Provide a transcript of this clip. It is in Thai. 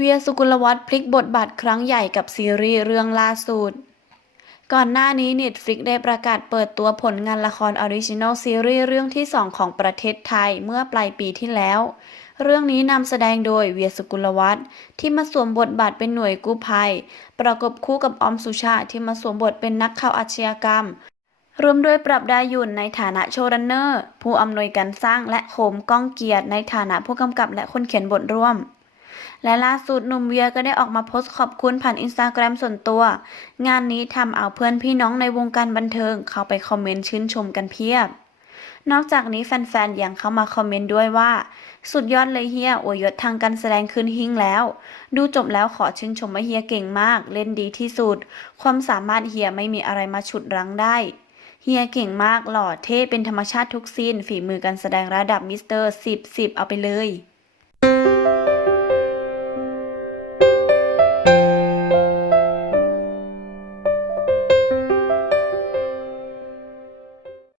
เวียสุกุลวัฒน์พลิกบทบาทครั้งใหญ่กับซีรีส์เรื่องล่าสุด ก่อนหน้านี้ Netflix ได้ประกาศเปิดตัวผลงานละครออริจินอลซีรีส์เรื่องที่ 2 ของประเทศไทยเมื่อปลายปีที่แล้ว เรื่องนี้นำแสดงโดยเวียสุกุลวัฒน์ที่มาสวมบทบาทเป็นหน่วยกู้ภัย ประกบคู่กับออมสุชาติที่มาสวมบทเป็นนักข่าวอาชญากรรมรวมด้วยปรับดายุนในฐานะโชรันเนอร์ ผู้อำนวยการสร้างและโคมก้องเกียรติในฐานะผู้กำกับและคนเขียนบทร่วม และล่าสุดหนุ่มเวียก็ได้ออกมาโพสต์ขอบคุณผ่านอินสตาแกรมส่วนตัว งานนี้ทำเอาเพื่อนพี่น้องในวงการบันเทิงเข้าไปคอมเมนต์ชื่นชมกันเพียบ นอกจากนี้แฟนๆยังเข้ามาคอมเมนต์ด้วยว่า สุดยอดเลยเฮียอวยยศทางการแสดงขึ้นหิ่งแล้ว ดูจบแล้วขอชื่นชมว่าเฮียเก่งมาก เล่นดีที่สุด ความสามารถเฮียไม่มีอะไรมาฉุดรั้งได้เฮียเก่งมากหล่อเท่เป็นธรรมชาติทุกซีนฝีมือการแสดงระดับมิสเตอร์สิบสิบเอาไปเลย